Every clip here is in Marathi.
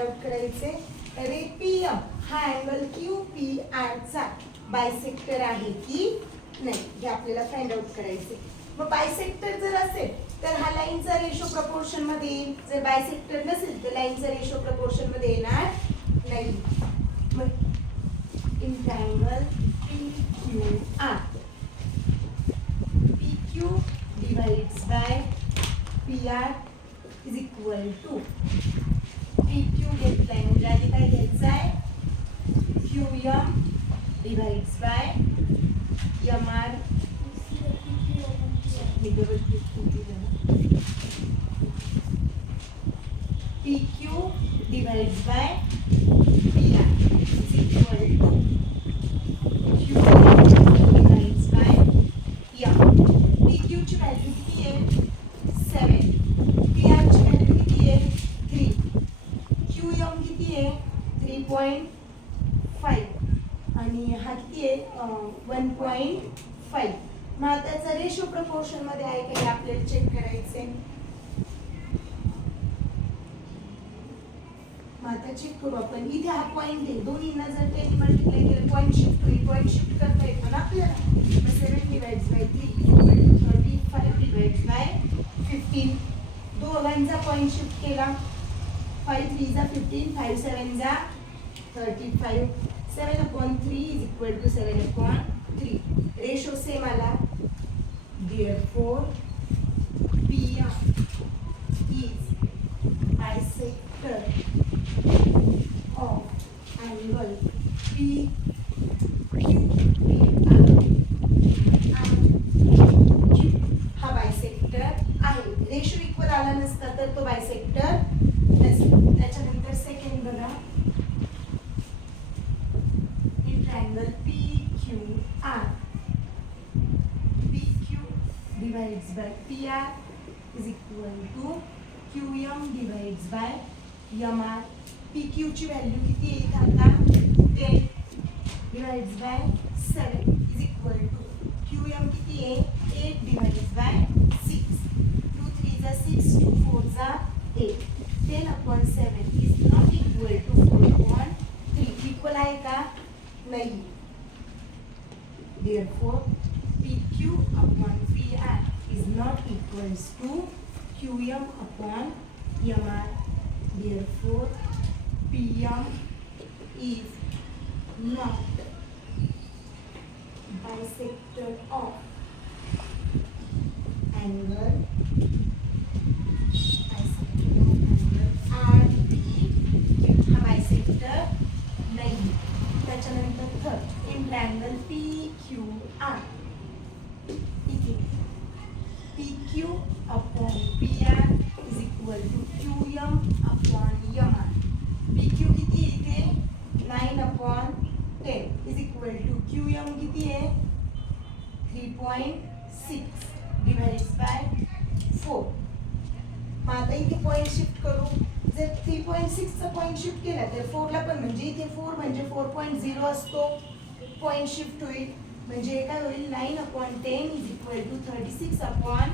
आउट करायचे. रे PM हा अँगल QPR चा बायसेक्टर आहे की नाही हे आपल्याला फाइंड आउट करायचे. मग बायसेक्टर जर असेल तर हा लाईनचा रेशो प्रपोर्शन मध्ये येईल. जर बायसेक्टर नसेल तर लाईनचा रेशो प्रपोर्शन मध्ये येणार नाही. मग in triangle PQR PQ divides by PR is equal to PQ घेतलाय म्हणजे आधी काय घ्यायचं आहे QM divides by MR PQ divides by PR is equal to QM divides by M. PQ ची व्हॅल्यू किती आहे 7. PR ची व्हॅल्यू किती आहे 3. QM किती आहे 3.5 आणि हा किती आहे 1.5. मग त्याचा रेशो प्रपोर्शन मध्ये आहे का हे आपल्याला चेक करायचे. मग आता चेक करू आपण. इथे हा पॉइंट आहे दोन्हींना जर त्यांनी मल्टिप्लाय केलं पॉइंट शिफ्ट होईल. पॉइंट शिफ्ट करता येतो ना आपल्याला. 7 डिवाइड्स बाय 3 35 डिवाइड्स बाय 15. दोघांचा पॉइंट शिफ्ट केला. 5 3 जा 15 5 7 जा 35. 7/3 is equal to 7/3. Ratio same आला. Therefore, PM is bisector of angle PQPR and Q. हा बायसेक्टर आहे. रेशो इक्वल आला नसता तर तो बायसेक्टर नसेल. त्याच्यानंतर सेकंड बघा. In triangle PQR divides by PR is equal to QM divides by MR. PQ ची व्हॅल्यू किती येईल आता 10 divides by 7 is equal to QM किती आहे 8 divides by 6. 2 3 जा 6 2 4 जा 8. 10/7 is not equal to 4.3. Equal आहे का नाही. Therefore PQ upon PR is not equals to QM upon MR. Therefore PM is not bisector of angle RPQ. हा बायसेक्टर नाही. त्याच्यानंतर थर्ड इन ट्रायंगल PQR इथे PQ upon PR is equal to QM upon MR. PQ किती इथे 9/10 is equal to QM किती आहे 3.6 divides by 4. मग आता इथे पॉइंट शिफ्ट करू. जर 3.6 चा पॉइंट शिफ्ट केला तर 4 ला पण म्हणजे इथे 4 म्हणजे 4.0 असतो. पॉइंट शिफ्ट होईल म्हणजे काय होईल 9/10 is equal to 36/40.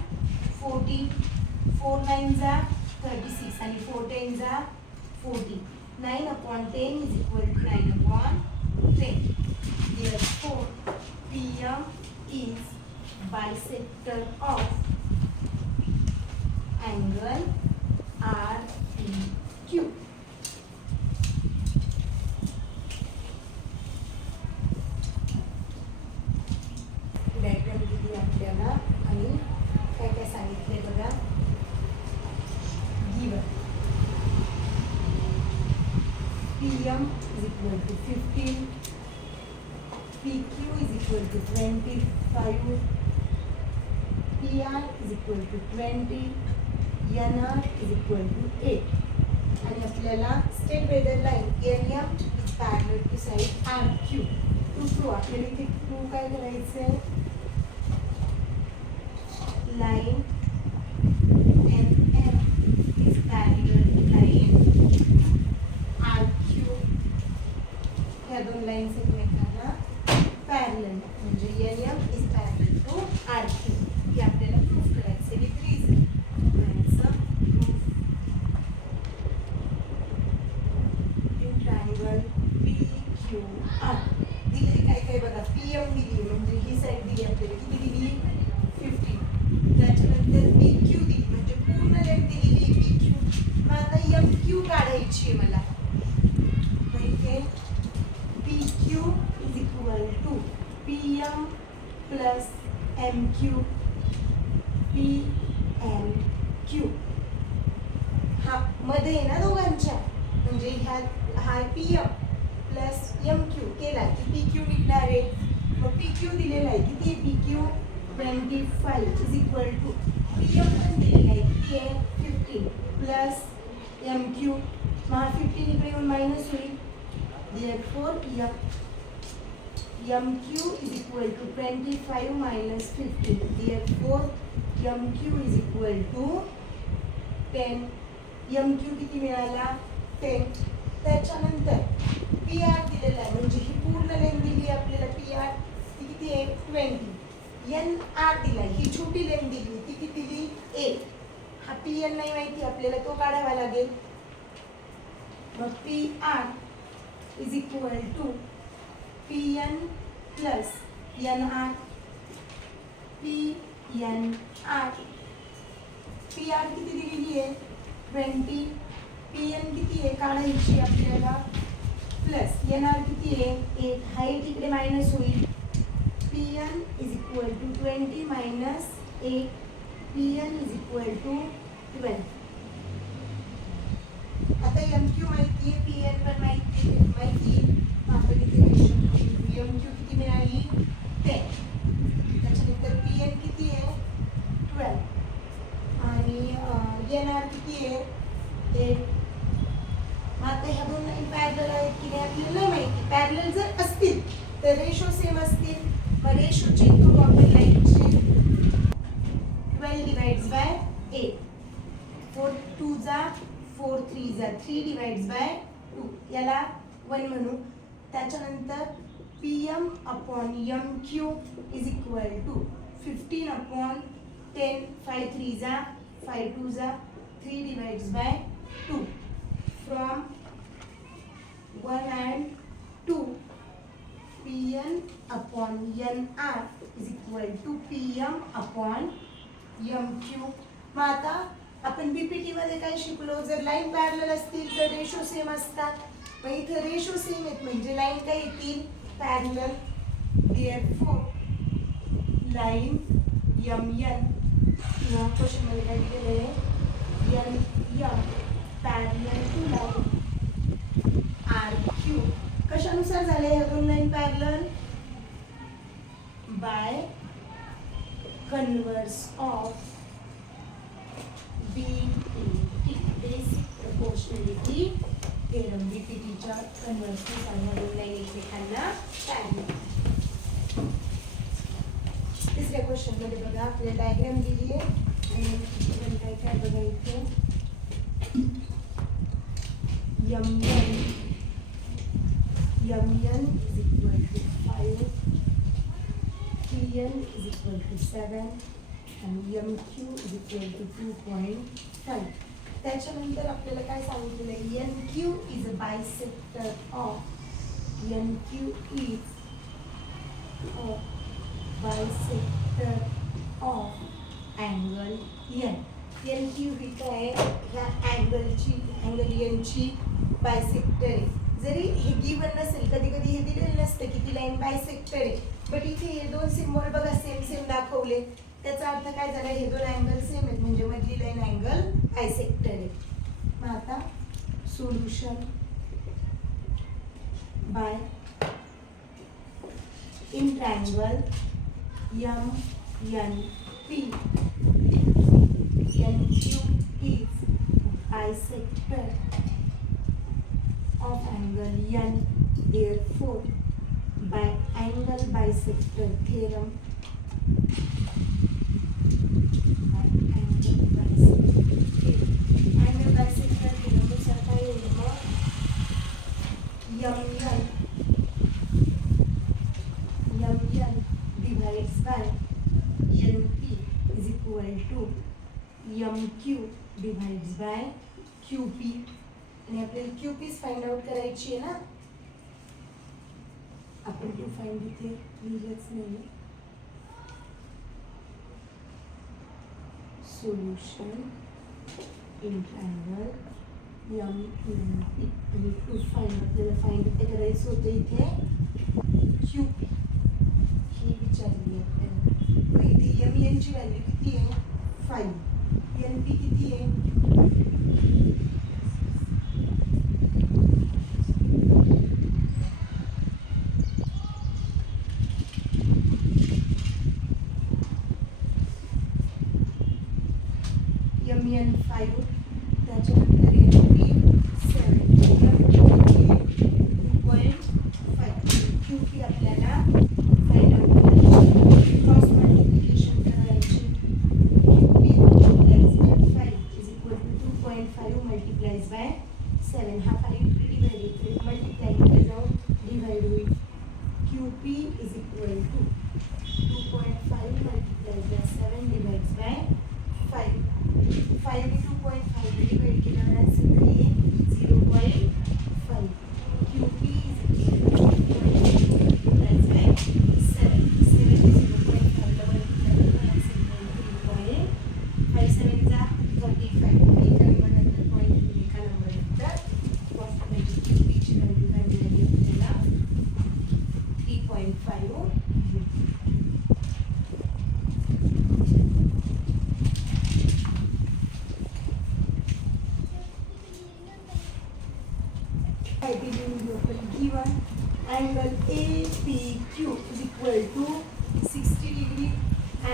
4 9 जा 36 आणि 4 10 जा 40. 9/10 is equal to 9/10. Therefore PM is bisector of angle RPQ. Diagram दिली आपल्याला आणि काय काय सांगितले बघा. Given PM is equal to 15, PQ is equal to 25, PR is equal to 20, NR is equal to 8. आणि आपल्याला state whether line NM is parallel to side RQ. टू टू आपल्याला इथे टू काय करायचं आहे line NM is parallel to line RQ. ह्या दोन लाईन्स एकमेकांना पॅरलल म्हणजे NM is parallel to RQ. हे आपल्याला प्रूफ करायचं with reason. M plus M Q P M Q. हा मध्ये आहे ना दोघांच्या, म्हणजे हा P M plus M Q केला की पी क्यू निघणार आहे. मग पी क्यू दिलेला आहे किती, P Q 25 is equal to P M पण दिलेला आहे किती आहे 15 प्लस एम क्यू. मग हा 15 इकडे येऊन मायनस होईल. therefore M Q is equal to 25 minus 15. therefore M Q is equal to 10. M Q किती मिळाला 10. त्याच्यानंतर पी आर दिलेला आहे, म्हणजे ही पूर्ण लेंथ दिली आपल्याला पी आर ती किती आहे 20. एन आर दिला, ही छोटी लेंथ दिली ती किती दिली 8. हा पी एन नाही माहिती आपल्याला, तो काढावा लागेल. मग P R is equal to P N plus N R. P N R, P R किती दिलेली आहे 20. पी एन किती आहे काढायची आपल्याला, प्लस एन आर किती आहे 8. हा 8 इकडे मायनस होईल. P N is equal to 20 minus 8. P N is equal to 12. आता एम क्यू माहिती आहे, पी एन पण माहिती. आपण इथे एम क्यू किती मिळाली 10. त्याच्यानंतर पी एन किती आहे 12 आणि एन आर किती आहे 8. आता ह्या दोन लाईन पॅरलल आहेत की नाही आपल्याला नाही माहिती. पॅरलल जर असतील तर रेशो सेम असतील. मग रेशो चेक करू आपण लाईनची. 12 डिवाइड्स बाय 8. 4 2 जा 4 3 जा 3 डिवाइड्स बाय 2. याला 1 म्हणू. त्याच्यानंतर P M upon M Q is equal to 15 upon 10. 5 3 जा 5 2 जा 3 divides by 2. From 1 and 2 Pn upon Nr is equal to Pm upon Mq. मग आता आपण बीपीटी मध्ये काय शिकलो, जर लाईन पॅरलल असतील तर रेशो सेम असतात. मग इथे रेशो सेम आहेत म्हणजे लाईन काय येतील पॅरलल. therefore लाईन mn किंवा क्वेश्चन मध्ये काय दिलेलं आहे nm parallel to line RQ. कशानुसार झाले ह्या दोन line parallel, by converse of BPT basic proportionality theorem. बीपीटीच्या कन्वर्सनुसार ह्या दोन लाईन एकमेकांना पॅरलल. तिसऱ्या क्वेश्चन मध्ये बघा आपल्याला डायग्राम दिली आहे आणि काय काय बघायचं. mn is equal to 5, pn is equal to 7 and mq is equal to 2.5. त्याच्यानंतर आपल्याला काय सांगितलेलं आहे, nq is a bisector of nq is a bisector of angle n. nq ही काय ह्या अँगल n ची बायसेक्टर आहे. जरी हे गिवन नसेल, कधी कधी हे दिलेलं नसतं की ती लाईन बायसेक्टर आहे, बट इथे हे दोन सिम्बॉल बघा सेम सेम दाखवले. त्याचा अर्थ काय झाला, हे दोन अँगल सेम आहेत म्हणजे मधली लाईन अँगल बायसेक्टर आहे. मग आता solution by in triangle MNP NQ is bisector of angle N. Therefore, by angle bisector theorem, angle bisector theorem नुसार काय होईल मग MN divides by NP is equal to MQ divides by QP. आणि आपल्याला QP's फाइंड आउट करायची आहे ना, आपण टू फाइंड इथे लिहिलंच नाही. सोल्युशन इन ट्रायंगल MNP आणि टू फाइंड आपल्याला फाइंड इथे करायचं होतं इथे QP. ही विचारली आपल्याला. मग इथे एम ची व्हॅल्यू किती आहे 5. एन पी किती आहे एन 5. त्याच्यानंतर एन पी 7 क्यू पी आपल्याला फाइंड आउट करायची. क्रॉस मल्टिप्लिकेशन करायची. Q P multiplies by 5 is equal to 2.5 multiplies by 7. हा 5 डिवाइड इकडे मल्टिप्लाय इकडे जाऊन डिवाइड होईल. Q P is equal to 2.5 multiplies by 7 divides by 5. 5 ने 2.5 डिवाइड केल्यावर आन्सर काय येईल 0.5. Q P is equal to 2.5 multiplies by 7. 7 ने 0.5 ला मल्टिप्लाय केल्यावर आन्सर येईल 3.5. 5 7 जा 35. एका नंबरनंतर पॉईंट होईल एका नंबरनंतर. म्हणजे क्यू पी ची व्हॅल्यू काय मिळाली आपल्याला 3.5. Given angle APQ is equal to 60 degree.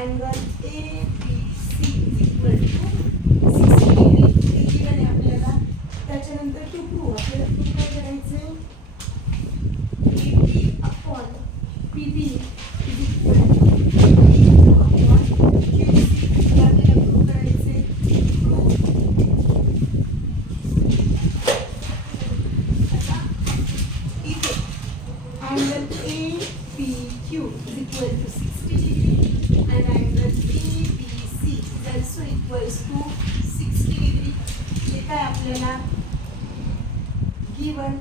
Angle ABC is equal to 60 degree. हे given आहे आपल्याला. त्याच्यानंतर to prove आपल्याला prove काय करायचं AP upon PB is equal to PQ upon QC. हे आपल्याला prove करायचे. Angle APQ is equal to 60 degree and angle ABC is also equals to 60 degree. हे काय आपल्याला given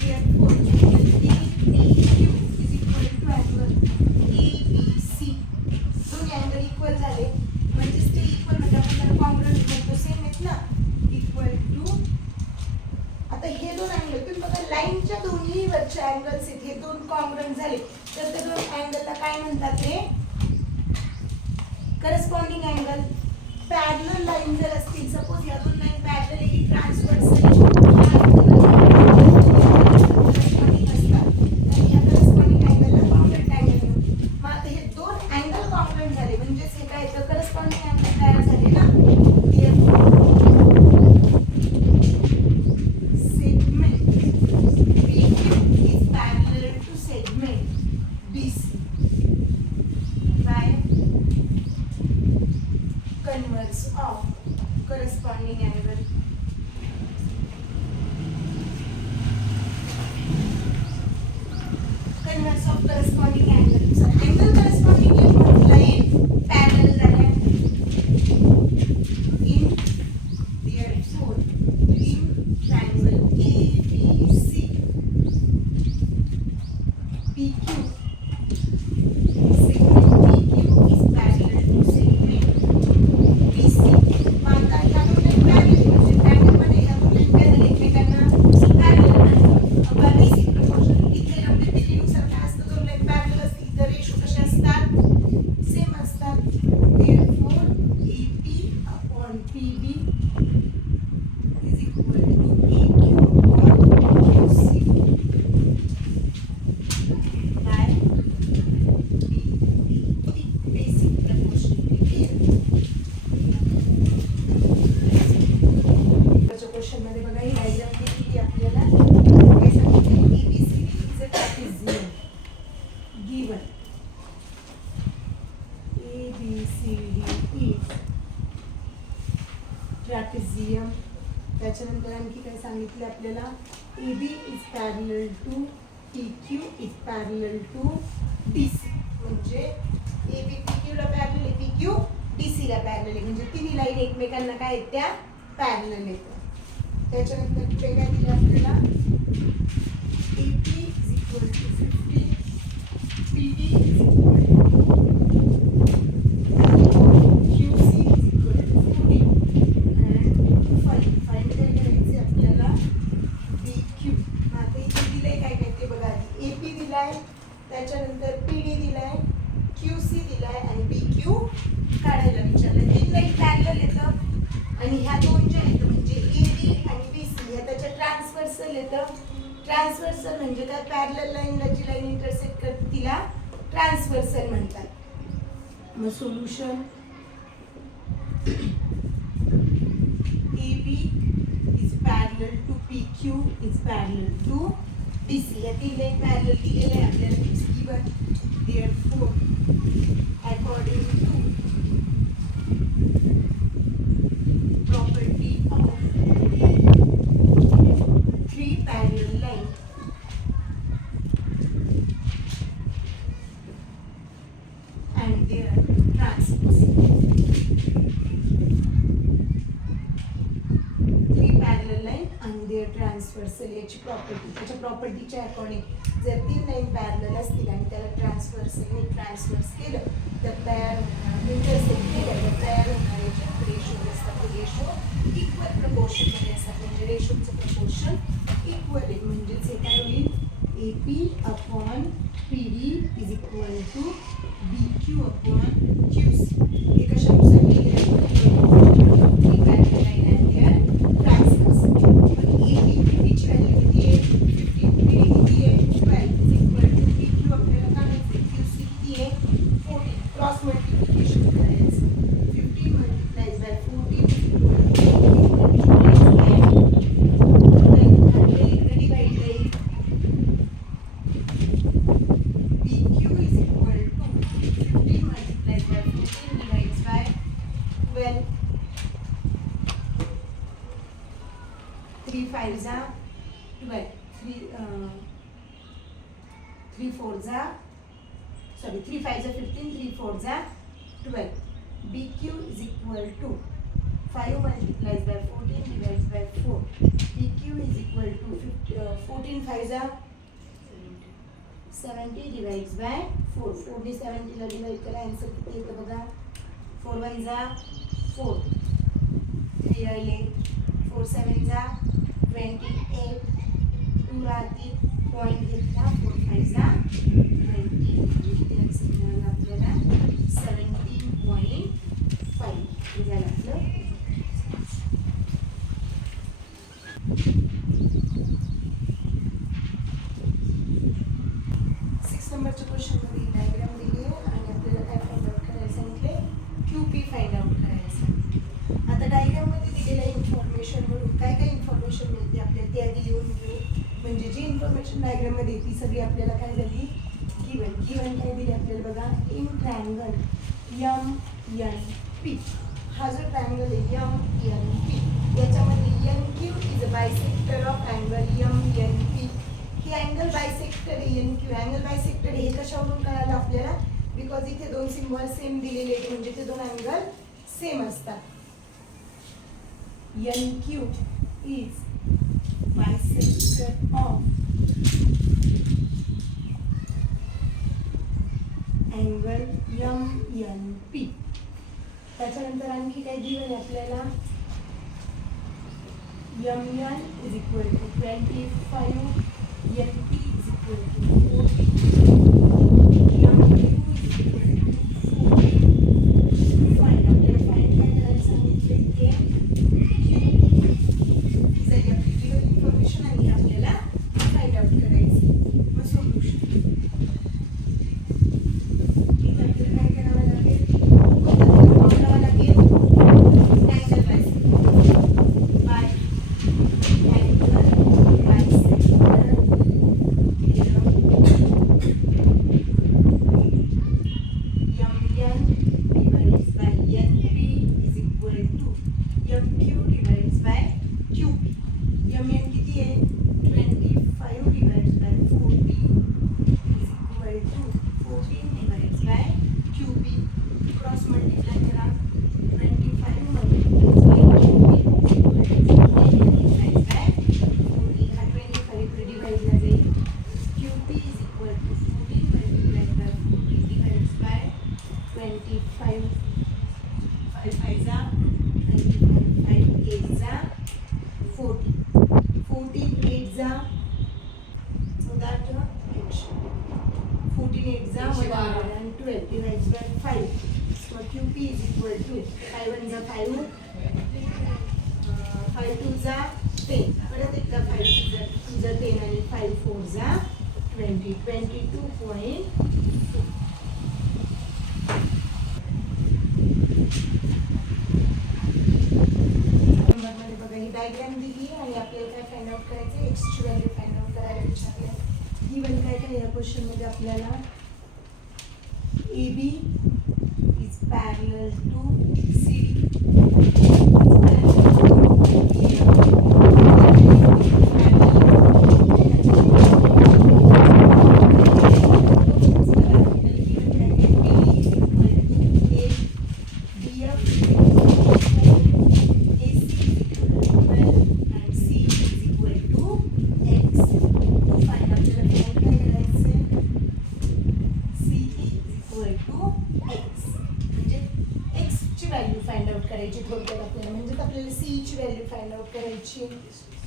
therefore angle APQ is equal to angle ABC. दोन्ही अँगल इक्वल झाले म्हणजेच ते इक्वल म्हणजे आपण त्याला कॉन्ग्रुएंट म्हणतो. सेम आहेत ना. इक्वल टू आता हे दोन अँगल तुम्ही बघा लाईनच्या दोन्ही वरचे अँगल्स आहेत. हे दोन कॉन्ग्रुएंट झाले तर ते दोन अँगलला काय म्हणतात ते करस्पॉन्डिंग अँगल. पॅरलल लाईन जर असतील सपोज या दोन लाईन पॅरलल आहे ट्रान्सव्हर्सल करस्पॉन्डिंग असतात तर या करस्पॉन्डिंग अँगलला कॉन्ग्रुएंट अँगल. मग आता हे दोन अँगल कॉन्ग्रुएंट झाले म्हणजेच हे काय तर करस्पॉन्डिंग अँगल तयार झाले ना. Converse of corresponding angle. Converse of corresponding angle. So angle corresponding angle line parallel झाल्या. In therefore in triangle ABC PQ PB is equal to PQ upon QC by basic proportionality. Question मध्ये बघा ही डायग्राम दिली आपल्याला. काय सांगितलं ABCD is a trapezium. Given ABCD is trapezium. त्याच्यानंतर आणखी काय सांगितले आपल्याला AB is parallel to PQ is parallel to DC. म्हणजे AB PQ ला पॅरलल आहे, PQ DC ला पॅरलल आहे. म्हणजे तिन्ही लाईन एकमेकांना काय आहेत त्या पॅरलल आहेत. त्याच्यानंतर कुठे काय दिलं आपल्याला AP is equal to 50 PD is equal to QC is equal to 40 find करायचे आपल्याला BQ. आता इथे दिलंय काय काय ते बघा. AP दिलाय त्याच्यानंतर PD दिलाय ट्रान्सव्हर्सल म्हणजे काय, पॅरलल लाईनला जी लाईन इंटरसेक्ट करते तिला ट्रान्सव्हर्सल म्हणतात. मग solution AB is parallel to PQ is parallel to DC. या तीन लाईन पॅरलल दिलेल्या आहे आपल्याला given. Therefore according to property of three parallel lines and their transverse. Three parallel line and their transversal याची प्रॉपर्टी, त्याच्या प्रॉपर्टीच्या अकॉर्डिंग जर तीन लाईन पॅरलल असतील आणि त्याला ट्रान्सव्हर्सली ट्रान्सव्हर्स केलं तर तयार इंटरसेक्ट केलं तर तयार होणारे जे रेशो असतात ते रेशो इक्वल प्रपोर्शनमध्ये असतात. म्हणजे रेशोचं प्रपोर्शन इक्वल आहे. म्हणजेच हे काय होईल, AP upon PD is equal to BQ upon QC. हे कशानुसार लिहिले three fives are 15, 3 fours are 12. BQ is equal to 5 multiplied by 14 divided by 4. BQ is equal to 14 fives are 70 divided by 4. 4 ने 70 ला डिवाइड करा, आन्सर किती येतं बघा. 4 1s are 4, 3 राहिले, 4 7s are 28, 2 राहतील, पॉइंट घेतला, 4 5s are 20. आपल्याला 17.5 हे झालं आपलं. 6 नंबरच्या क्वेश्चनमध्ये डायग्राम दिली आहे आणि आपल्याला काय फाइंड आउट करायला सांगितले, QP फाइंड आउट करायला सांगितले. आता डायग्राममध्ये दिलेल्या इन्फॉर्मेशनवरून काय काय इन्फॉर्मेशन मिळते आपल्याला ते आधी लिहून घेऊ. म्हणजे जी इन्फॉर्मेशन डायग्राममध्ये ती सगळी आपल्याला काय झाली, गिवन काय दिली आपल्याला बघा. इन ट्रायंगल MNP, हा जो ट्रायंगल आहे MNP याच्यामध्ये NQ is a bisector of angle MNP. He angle bisector आहे NQ. अँगल बायसेक्टर हे कशावरून कळालं आपल्याला, बिकॉज इथे दोन सिम्बॉल सेम दिलेले आहेत म्हणजे ते दोन अँगल सेम असतात. NQ is bisector of angle MNP. त्याच्यानंतर आणखी काय दिलं आहे आपल्याला, MN is equal to 25, NP is equal to 40, MQ is equal to 40. Find आपल्याला फाइंड काय करायला सांगितले ते जरी आपली गिवन इन्फॉर्मेशन आणि आपल्याला फाइंड आउट करायची. मग solution divided by 5. So QP is equal to 5 1s are 5, 5 2s are 10. परत एकदा 5 2s are 2. जा 10 आणि 5 4 जा 20 22.4. नंबरमध्ये बघा ही डायग्राम दिली आणि आपल्याला काय फाइंड आउट करायचं, एक्स ची व्हॅल्यू फाइंड आउट करायला विचारले. गिवन काय काय या क्वेश्चन मध्ये आपल्याला AB is parallel to CD.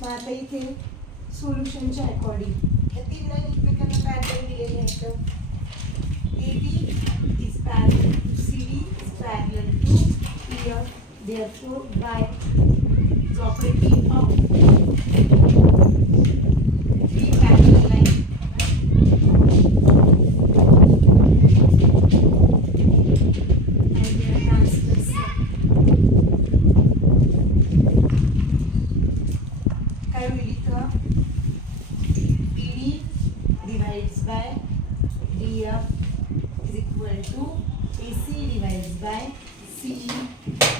मग आता इथे सोल्युशनच्या अकॉर्डिंग या तीन लाईन एकमेकांना पॅरलल दिलेले आहेत. AB is parallel to CD is parallel to EF. Therefore, by property of the parallel line, and their transverse काय होईल इथं BD divides by DF is equal to AC divides by CE.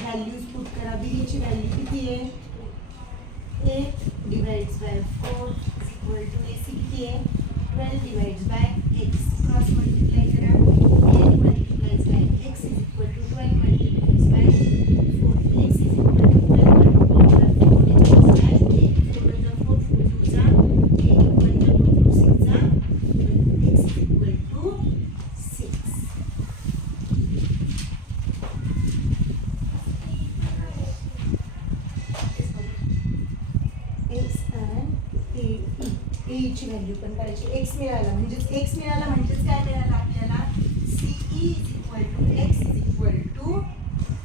Values put करा. BD ची व्हॅल्यू किती आहे 8 divides by 4 is equal to AC किती आहे 12 divides by X. Cross multiply करा. 8 multiplies by X is equal to 12 multiplies by 4. X is equal to 12 multiplies by 4 divides by 8. 4 × 4 4 2 × 8 1 × 2 2 6 × 12. X is equal to 6. X and A ची व्हॅल्यू पण करायची. X मिळाला म्हणजे काय मिळालं आपल्याला CE is equal to X is equal to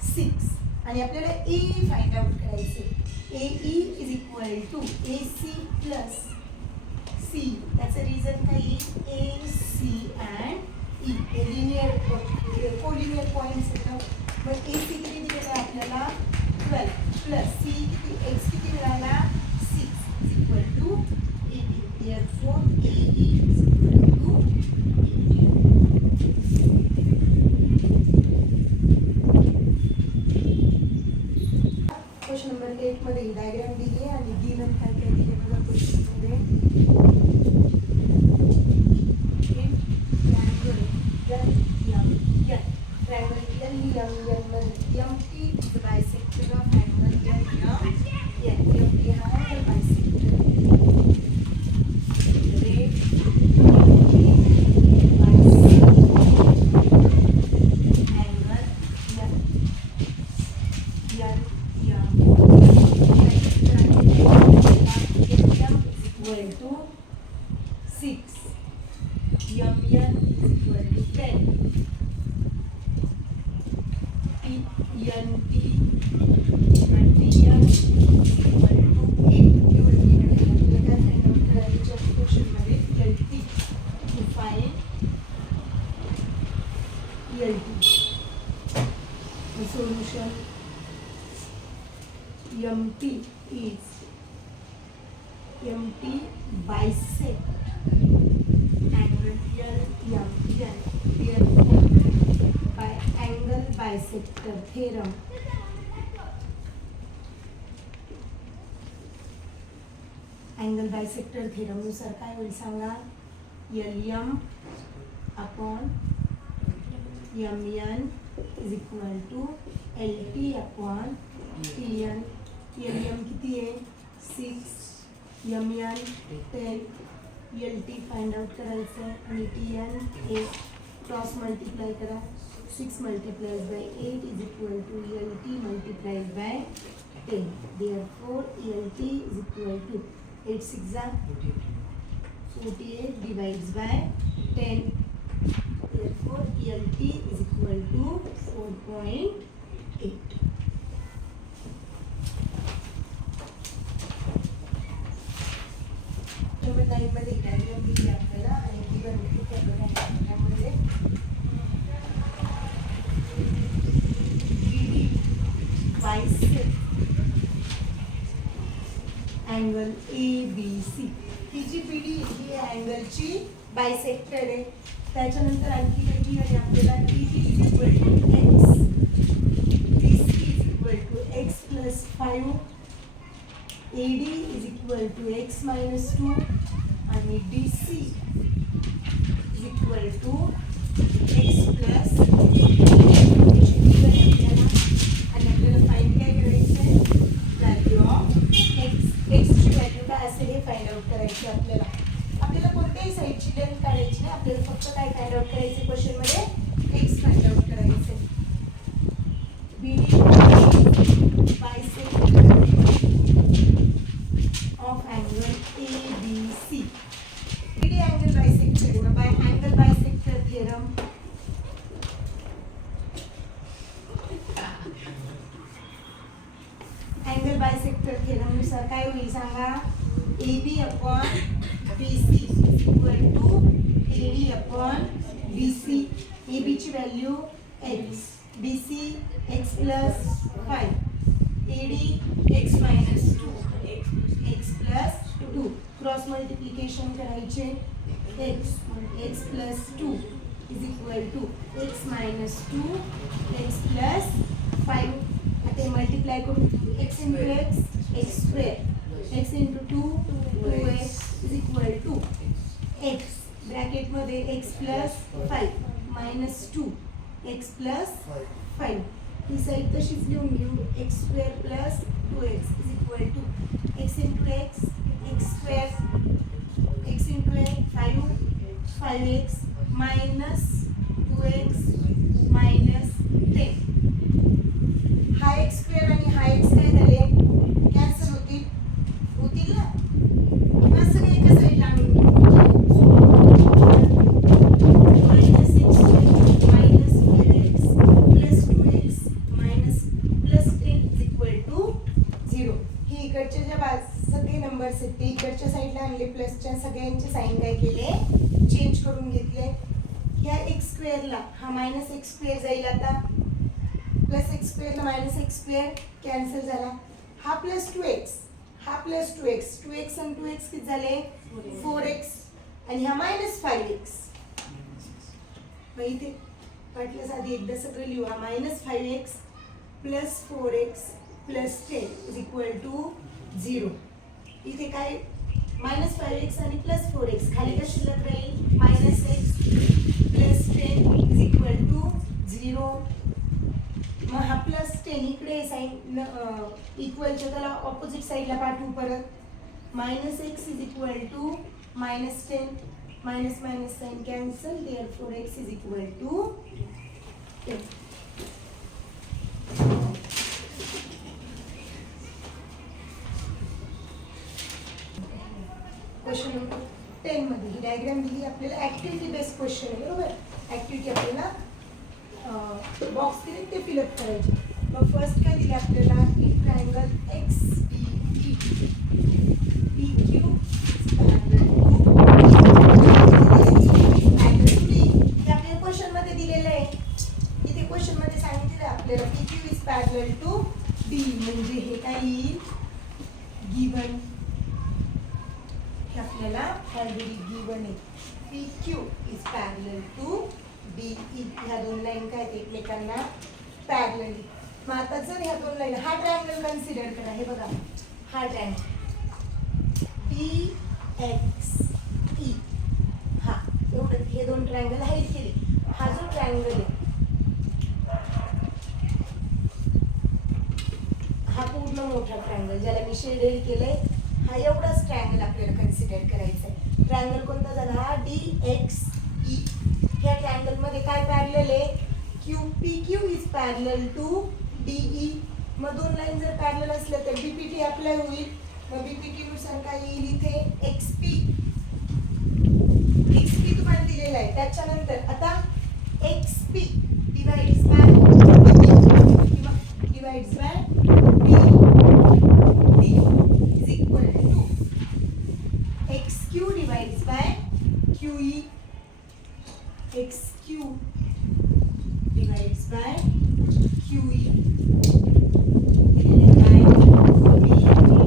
6 आणि आपल्याला A फाइंड आउट करायचे. AE is equal to AC plus C. त्याचं रिझन काय येईल AC and E हे लिनियर कोलिनियर पॉइंट्स आहेत. मग AC किती दिलेलं आहे आपल्याला 12 प्लस C किती X किती मिळाला 6 is equal to 80. Therefore AE is equal to 80. Question number 8 मध्ये डायग्राम दिली आहे आणि गिवन काय काय दिले बघा क्वेश्चन मध्ये. MT is the bisector of angle MT हा angle bisector. Solution MT is bisect angle by angle bisector theorem. Angle bisector theorem नुसार काय होईल सांगा. LM upon MN is equal to LT upon TN. LM किती आहे 6 MN 10. LT फाइंड आउट करायचं आहे आणि TN 8. क्रॉस मल्टिप्लाय करा. 6 multiplied by 8 is equal to LT multiplied by 10. Therefore LT is equal to 8 6 48 divides by 10. Therefore LT is equal to 4.8. Angle ABC. ही जी BD ही अँगलची बायसेक्टर आहे. त्याच्यानंतर आणखी काय की आहे आपल्याला EB is equal to x, BC is equal to x plus 5, AD is equal to x minus 2 आणि DC is equal to x plus आणि आपल्याला फाइंड काय करायचं आहे व्हॅल्यू ऑफ x ची व्हॅल्यू काय असेल हे फाइंड आउट करायची आपल्याला कोणत्याही साईडची लेंथ काढायची नाही. आपल्याला फक्त काय फाइंड आउट करायचे क्वेश्चन मध्ये x फाइंड आउट करायचे. BD bisector of angle ABC. BD angle bisector by angle bisector theorem. Angle bisector theorem नुसार काय होईल सांगा. AB upon BC equal to AD upon BC. AB ची value x, BC x plus 5, AD x minus 2, x plus 2. Cross multiplication करायचे. x plus 2 is equal to x minus 2, x plus 5. आता मल्टिप्लाय करून x into x square, x into 2 2x is equal to x ब्रॅकेटमध्ये x plus 5 minus 2 x plus 5. ही साईड तशीच लिहून घेऊ. x square plus 2x is equal to x into x square, x into x 5x minus 2x minus 10. हा x स्क्वेअर आणि हा x काय झाले कॅन्सल होतील ना. किंवा सगळे एका साईडला आणून minus x minus 5x plus 2x minus plus 10 is equal to 0. ही इकडच्या ज्या सगळे नंबर्स आहेत ते इकडच्या साईडला आणले. प्लसच्या सगळ्यांचे साईन काय केले चेंज करून घेतले. ह्या x स्क्वेअरला हा मायनस x स्क्वेअर जाईल. आता प्लस x स्क्वेअरला मायनस x स्क्वेअर कॅन्सल झाला. हा प्लस 2x, हा प्लस 2x, 2x आणि 2x किती झाले 4x आणि हा मायनस 5x. मग इथे वाटल्यास आधी एकदा सगळं लिहू. हा minus 5x plus 4x plus 10 is equal to 0. इथे काय मायनस 5x आणि प्लस 4x खाली का शिल्लक राहील minus x plus 10 is equal to 0. मग हा प्लस 10 इकडे साईन इक्वलच्या त्याला ऑपोजिट साईडला पाठवू परत. Minus x is equal to minus 10, minus minus sign cancel, therefore x is equal to 10. Question number 10 मध्ये ही डायग्राम दिली आपल्याला. ऍक्टिव्हिटी बेस्ड क्वेश्चन आहे बरोबर. ऍक्टिव्हिटी आपल्याला बॉक्स दिले ते फिलअप करायचे. मग फर्स्ट काय दिले आपल्याला एक ट्रायंगल XPE PQ हे आपल्याला क्वेश्चन मध्ये दिलेलं आहे. इथे क्वेश्चन मध्ये सांगितलेलं आहे आपल्याला PQ is parallel to D. म्हणजे हे काय येईल गिवन. हे आपल्याला ऑलरेडी गिवन आहे. PQ is parallel to DE. ह्या दोन लाईन काय एकमेकांना पॅरलल. मग आता जर ह्या दोन लाईन हा ट्रायंगल कन्सिडर करा. हे बघा हा ट्रायंगल PXE. हा एवढं हे दोन ट्रायंगल हाईट केले. हा जो ट्रायंगल आहे हा पूर्ण मोठा ट्रायंगल ज्याला मी शेडेड केलंय. हा एवढाच ट्रायंगल आपल्याला कन्सिडर करायचा आहे. ट्रायंगल कोणता झाला हा DXE. ह्या ट्रायंगल मध्ये काय पॅरलल आहे PQ is parallel to DE. मग दोन लाईन जर पॅरलल असल्या तर BPT अप्लाय होईल. मग BPT नुसार काय येईल इथे XP तुम्हाला दिलेला आहे. त्याच्यानंतर आता XP divides by BD is equal to XQ divides by QE. XQ divides by QE divided by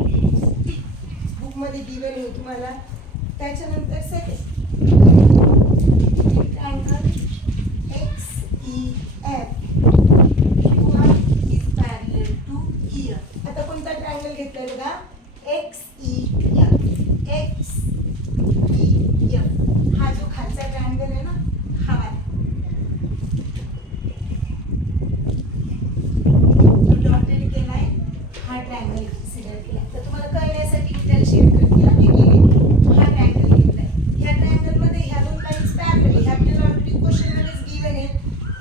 BD. त्याच्यानंतर second triangle XEF QR is parallel to EF. आता कोणता ट्रायंगल घेतलाय बघा XEF. हा जो खालचा ट्रायंगल आहे ना हा डॉटेड केलाय, हा ट्रायंगल कन्सिडर केलाय. तर तुम्हाला कळण्यासाठी मी त्याला शेड करते हा ट्रायंगल घेतलाय. ह्या ट्रायंगल मध्ये ह्या दोन लाईन्स पॅरलल आहे. आपल्याला ऑलरेडी क्वेश्चन मध्येच गिवन आहे,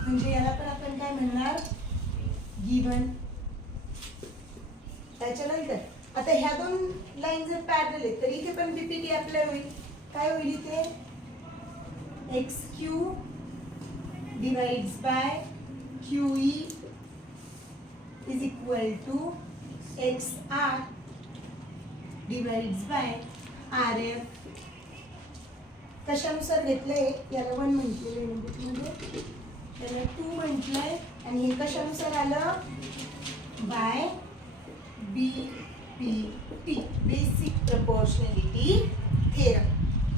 म्हणजे याला पण आपण काय म्हणणार गिवन. त्याच्यानंतर आता ह्या दोन लाईन जर पॅरलल आहेत तर इथे पण बीपीटी अप्लाय होईल. काय होईल इथे XQ divides by QE is equal to XR divides by RF. कशानुसार घेतलंय याला 1 म्हटलेलं आहे मध्ये, त्याला 2 म्हटलंय आणि हे कशानुसार आलं by BPT basic proportionality theorem.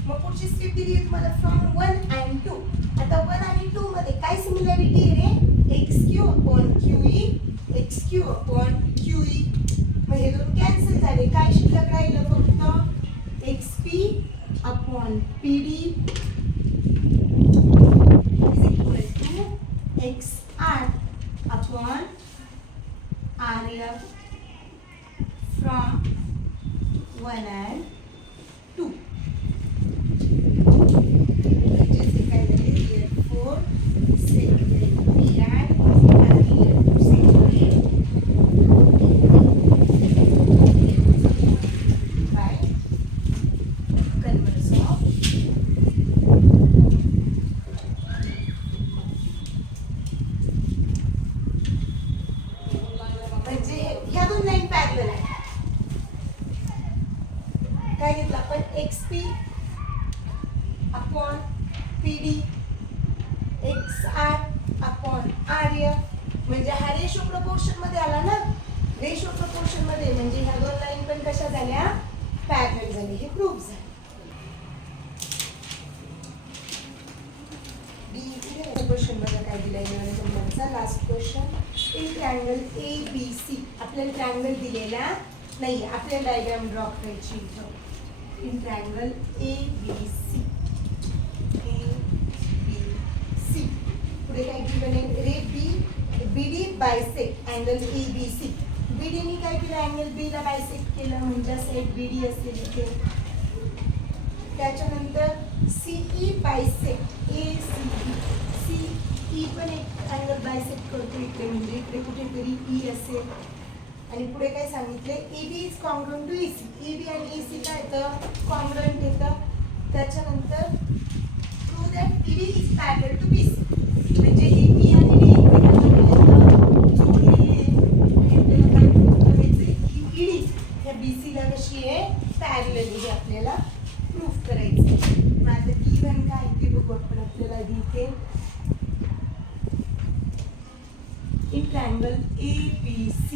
मग पुढची स्टेप दिली आहे तुम्हाला फ्रॉम 1 and 2. आता 1 आणि 2 मध्ये काय सिमिलॅरिटी आहे रे XQ upon QE XQ upon QE. मग हे दोन कॅन्सल झाले. काय शिल्लक राहिलं फक्त XP upon PD is equal to XR upon RF from 1 and 2. जैसे काय झाले therefore second PR parallel to second by converse of म्हणजे ह्या दोन लाईन पॅरलल आहे. काय घेतलं आपण XP upon PD XR upon RF म्हणजे हा रेशो प्रपोर्शन मध्ये आला ना. रेशो प्रपोर्शन मध्ये म्हणजे ह्या दोन लाईन पण कशा झाल्या पॅरलल झाले. हे प्रूफ झाले. क्वेश्चन मध्ये काय दिलाय तुम्हाला last question in triangle ABC. आपल्याला ट्रायंगल दिलेला नाही, आपल्याला डायग्राम ड्रॉ करायची इथं. इन ट्रायंगल ABC पुढे काय गिवन आहे रे BD bisect angle ABC. BD ने काय केलं अँगल B ला बायसेक्ट केलं म्हणजे सेट BD असेल इथे. त्याच्यानंतर CE बायसेक्ट ACB. CE पण एक अँगल बायसेक्ट करतो इकडे म्हणजे इकडे कुठेतरी E असेल. आणि पुढे काय सांगितले AB is congruent to EC. EB आणि EC काय येतं कॉन्ग्रुएंट येतं. त्याच्यानंतर prove that ED is parallel to BC. म्हणजे AB आणि D जोडलेले ED ह्या BC ला कशी आहे पॅरलल. हे आपल्याला प्रूव्ह करायचं. मग आता गिवन काय ते बघू आपण. आपल्याला इथे in triangle ABC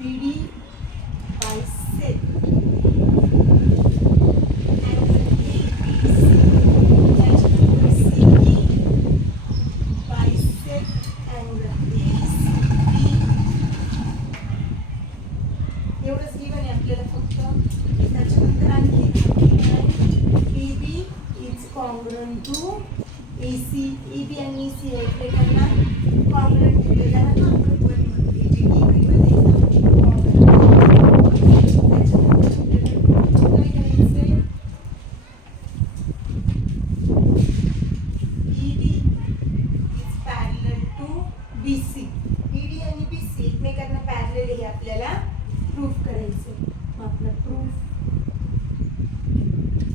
BD bisect angle ABC त्याच्यानंतर CE बायसेक्ट अँगल ACB. एवढंच गिवन आहे आपल्याला फक्त. त्याच्यानंतर आणखी AB is congruent to AC. EB आणि EC एकमेकांना कॉन्ग्रुएंट दिलेला आहे ना आपण 1 मध्ये EB मध्ये BC. ED आणि BC एकमेकांना पॅरलल हे आपल्याला प्रूफ करायचं. मग आपलं proof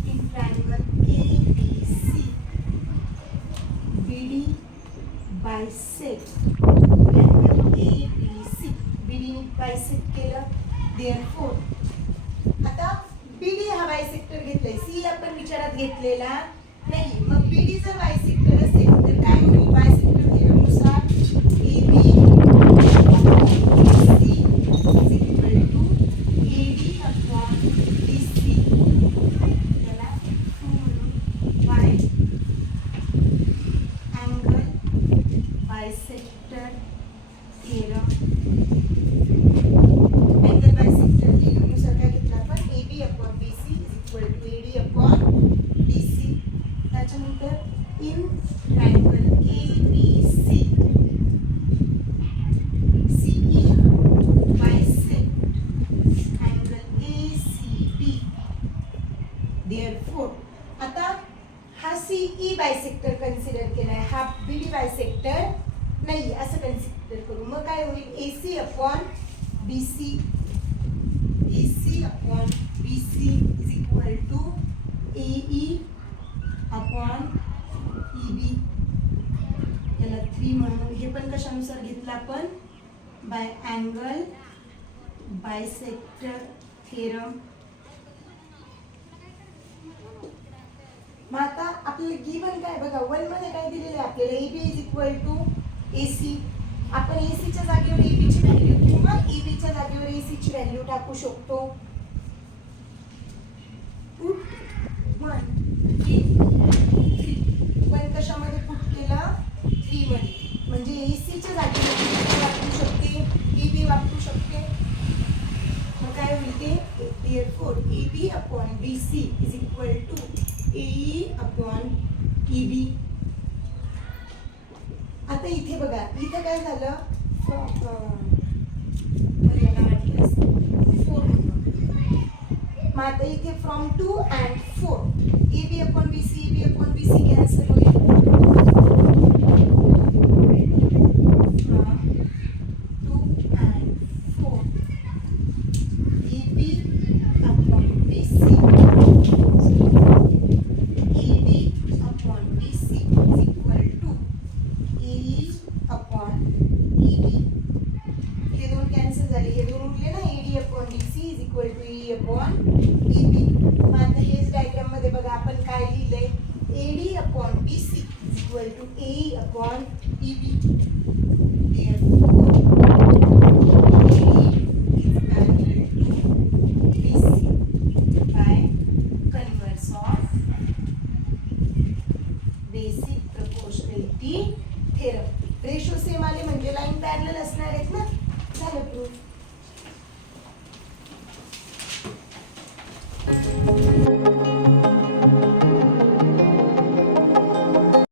in triangle ABC BD bisect angle ABC. BD ने बायसेक्ट केलं देअरफोर. आता BD हा बायसेक्टर घेतलाय, C आपण विचारात घेतलेला नाही. मग BD जर बायसेक्टर असेल तर काय होईल बायसेक्टर थेरमनुसार AB BC is equal to AD upon BC bisector theorem. Angle bisector थिअरमनुसार काय घेतलं आपण AB upon BC is equal to AD अपॉन DC. त्याच्यानंतर in triangle ABC CE bisect angle ACB. Therefore आता हा CE बायसेक्टर कन्सिडर केलाय, हा BD बायसेक्टर नाही असं कन्सिडर करू. मग काय होईल AC upon BC is equal to AE upon EB. याला 3 म्हणून. हे पण कशानुसार घेतलं आपण बाय अँगल बायसेक्टर थिअरम. मग आता आपल्याला गिवन काय बघा 1 मध्ये काय दिलेलं आहे आपल्याला AB is equal to AC. आपण AC च्या जागेवर AB ची व्हॅल्यू किंवा EB च्या जागेवर AC ची व्हॅल्यू टाकू शकतो. पुट 1 3 1 कशामध्ये पुट केला 3 मध्ये, म्हणजे AC च्या जागेवर वापरू शकते, EB वापरू शकते. मग काय होईल ते therefore AB upon BC is equal to AE upon EB. आता इथे बघा इथे काय झालं 4 मग आता इथे from 2 and 4 AB upon BC cancel होईल. From 2 and 4 AB upon BC is equal to AE upon EB. हे दोन कॅन्सल झाले, हे दोन उरले ना. AD upon BC is equal to AE upon EB. मग आता हेच डायग्राम मध्ये बघा आपण काय लिहिलंय AD upon BC is equal to AE upon EB.